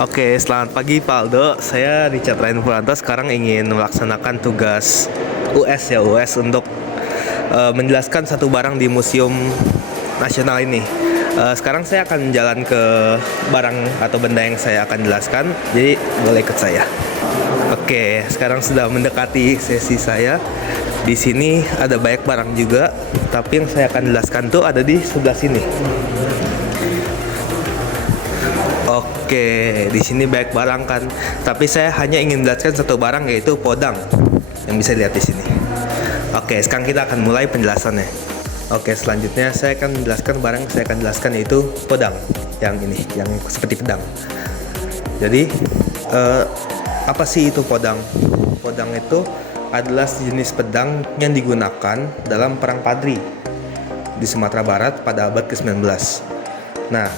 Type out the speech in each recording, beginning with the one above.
Oke, selamat pagi Pak Aldo. Saya Richard Ryan Puranto sekarang ingin melaksanakan tugas US untuk menjelaskan satu barang di Museum Nasional ini. Sekarang saya akan jalan ke barang atau benda yang saya akan jelaskan. Jadi boleh ikut saya. Oke, sekarang sudah mendekati sesi saya. Di sini ada banyak barang juga, tapi yang saya akan jelaskan tuh ada di sebelah sini. Oke, di sini banyak barang kan, tapi saya hanya ingin jelaskan satu barang yaitu podang yang bisa dilihat di sini. Oke, sekarang kita akan mulai penjelasannya. Oke, selanjutnya saya akan menjelaskan barang yang saya akan jelaskan yaitu podang yang ini, yang seperti pedang. Jadi, apa sih itu podang? Podang itu adalah sejenis pedang yang digunakan dalam perang Padri di Sumatera Barat pada abad ke-19. Nah,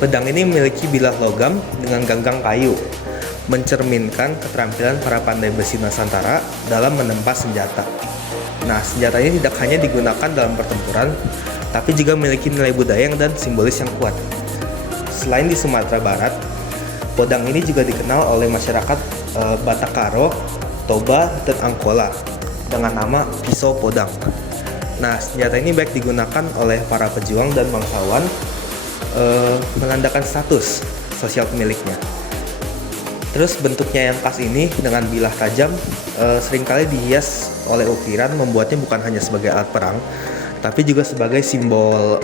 pedang ini memiliki bilah logam dengan ganggang kayu, mencerminkan keterampilan para pandai besi Nusantara dalam menempa senjata. Nah, senjata ini tidak hanya digunakan dalam pertempuran, tapi juga memiliki nilai budaya dan simbolis yang kuat. Selain di Sumatera Barat, podang ini juga dikenal oleh masyarakat Batak Karo, Toba, dan Angkola dengan nama pisau podang. Nah, senjata ini baik digunakan oleh para pejuang dan bangsawan, menandakan status sosial pemiliknya. Terus bentuknya yang khas ini dengan bilah tajam seringkali dihias oleh ukiran, membuatnya bukan hanya sebagai alat perang, tapi juga sebagai simbol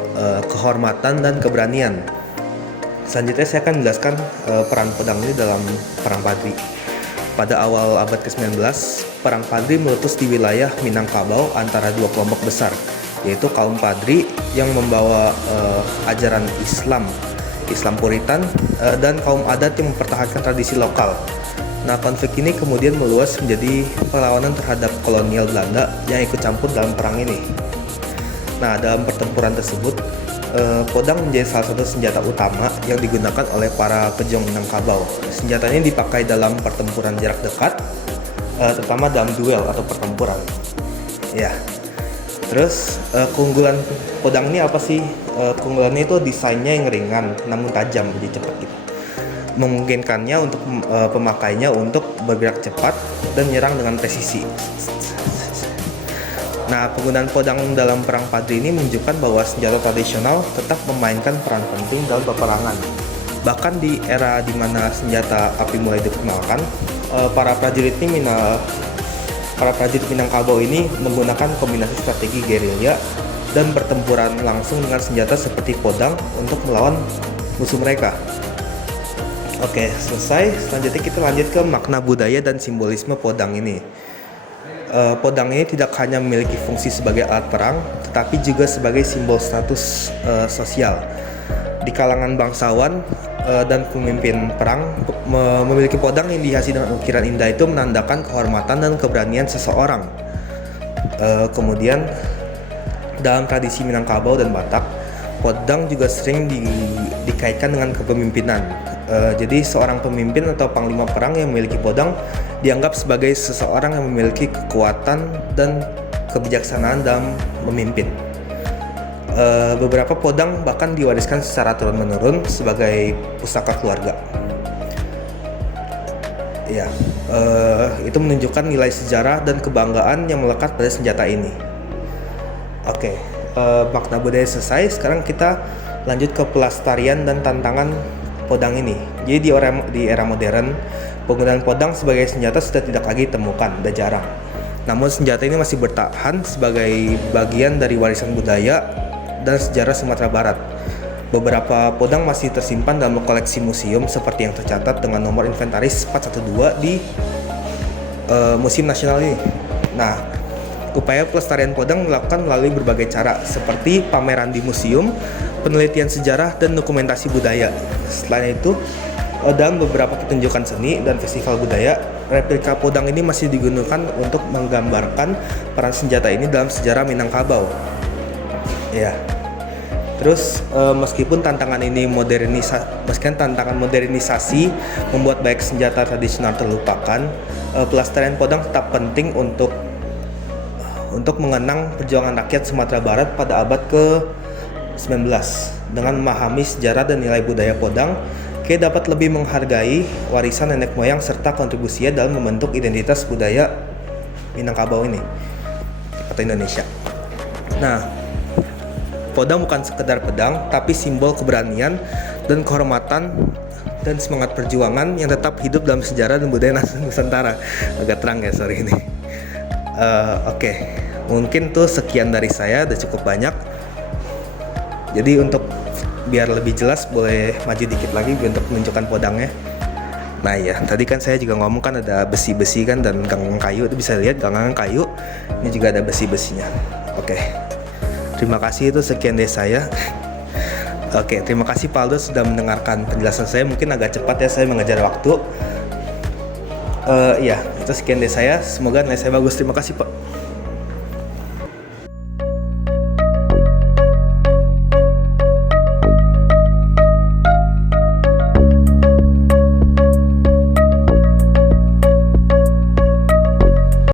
kehormatan dan keberanian. Selanjutnya saya akan menjelaskan peran pedang ini dalam perang Padri. Pada awal abad ke-19, perang Padri meletus di wilayah Minangkabau antara dua kelompok besar, yaitu kaum Padri yang membawa ajaran Islam Puritan dan kaum adat yang mempertahankan tradisi lokal. Nah, konflik ini kemudian meluas menjadi perlawanan terhadap kolonial Belanda yang ikut campur dalam perang ini. Nah, dalam pertempuran tersebut, podang menjadi salah satu senjata utama yang digunakan oleh para pejuang Minangkabau. Senjata ini dipakai dalam pertempuran jarak dekat, terutama dalam duel atau pertempuran. Ya. Terus keunggulan podang ini apa sih? Keunggulannya itu desainnya yang ringan namun tajam, jadi cepat gitu. Memungkinkannya untuk pemakainya untuk bergerak cepat dan menyerang dengan presisi. Nah, penggunaan podang dalam perang Padri ini menunjukkan bahwa senjata tradisional tetap memainkan peran penting dalam peperangan. Bahkan di era di mana senjata api mulai diperkenalkan, para prajurit Minangkabau ini menggunakan kombinasi strategi gerilya dan bertempuran langsung dengan senjata seperti podang untuk melawan musuh mereka. Oke, selesai. Selanjutnya kita lanjut ke makna budaya dan simbolisme podang ini. Podang ini tidak hanya memiliki fungsi sebagai alat perang, tetapi juga sebagai simbol status sosial. Di kalangan bangsawan dan pemimpin perang, memiliki podang yang dihiasi dengan ukiran indah itu menandakan kehormatan dan keberanian seseorang. Kemudian dalam tradisi Minangkabau dan Batak, podang juga sering dikaitkan dengan kepemimpinan. Jadi seorang pemimpin atau panglima perang yang memiliki podang dianggap sebagai seseorang yang memiliki kekuatan dan kebijaksanaan dalam memimpin. Beberapa podang bahkan diwariskan secara turun-menurun sebagai pusaka keluarga. Ya, itu menunjukkan nilai sejarah dan kebanggaan yang melekat pada senjata ini. Oke, makna budaya selesai. Sekarang kita lanjut ke pelestarian dan tantangan podang ini. Jadi di era modern, penggunaan podang sebagai senjata sudah tidak lagi ditemukan, sudah jarang. Namun senjata ini masih bertahan sebagai bagian dari warisan budaya dan sejarah Sumatera Barat. Beberapa podang masih tersimpan dalam koleksi museum seperti yang tercatat dengan nomor inventaris 412 di Museum Nasional ini. Nah, upaya pelestarian podang dilakukan melalui berbagai cara seperti pameran di museum, penelitian sejarah, dan dokumentasi budaya. Selain itu, dalam beberapa pertunjukan seni dan festival budaya, replika podang ini masih digunakan untuk menggambarkan peran senjata ini dalam sejarah Minangkabau. Ya. Terus meskipun tantangan modernisasi membuat banyak senjata tradisional terlupakan, pelestarian podang tetap penting untuk mengenang perjuangan rakyat Sumatera Barat pada abad ke-19. Dengan memahami sejarah dan nilai budaya podang, Oke, dapat lebih menghargai warisan nenek moyang serta kontribusinya dalam membentuk identitas budaya Minangkabau ini atau Indonesia. Nah, podang bukan sekedar pedang, tapi simbol keberanian dan kehormatan dan semangat perjuangan yang tetap hidup dalam sejarah dan budaya Nusantara. Agak terang ya, sorry ini. Oke, mungkin tuh sekian dari saya, udah cukup banyak. Jadi untuk biar lebih jelas boleh maju dikit lagi untuk menunjukkan podangnya. Nah ya, tadi kan saya juga ngomong kan ada besi-besi kan dan ganggang kayu, itu bisa lihat ganggang kayu. Ini juga ada besi-besinya. Oke. Terima kasih, itu sekian dari saya. Oke, terima kasih Pak Aldo sudah mendengarkan penjelasan saya. Mungkin agak cepat ya, saya mengejar waktu. Ya, itu sekian dari saya. Semoga nilai saya bagus. Terima kasih Pak.